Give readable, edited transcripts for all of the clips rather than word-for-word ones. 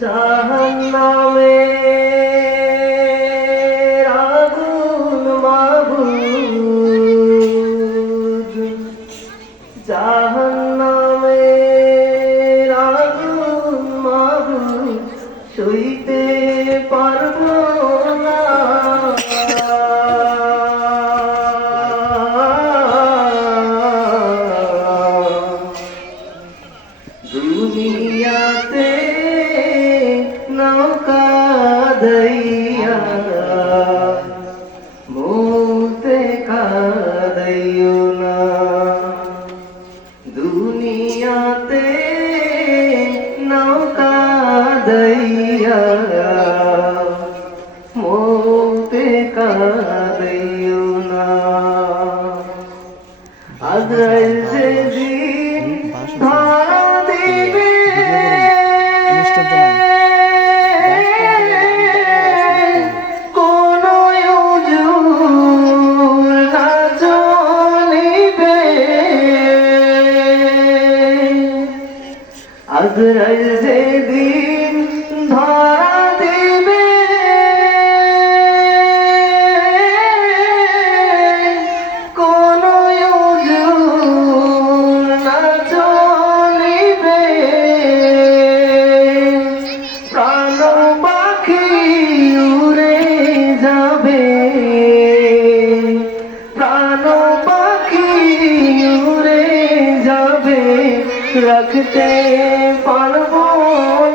জাহান্নামের আগুন মাবুদ, জাহান্নামের আগুন মাবুদ, সইতে পারবো না। দুনিয়াতে নৌকা দইয়া মৌতে কাঁদাইও না। দুনিয়াতে নৌকা দইয়া মৌতে কাঁদাইও না। আজরাইল যেদিন ধরা দিবে কোনো উজুর না চলিবে। আজরাইল যেদিন ধরা দিবে কোনো উজুর না চলিবে। প্রাণ পাখি উড়ে যাবে, প্রাণ পাখি উড়ে যাবে, রাখতে পারবো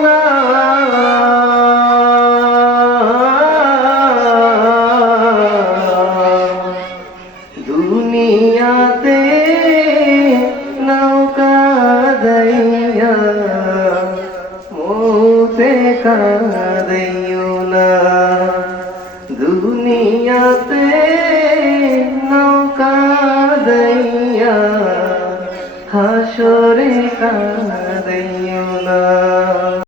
না। দুনিয়াতে নৌকা দইয়া মৌতে কাঁদাইও না। দুনিয়াতে নৌকা দইয়া হাসরে কাঁদাইও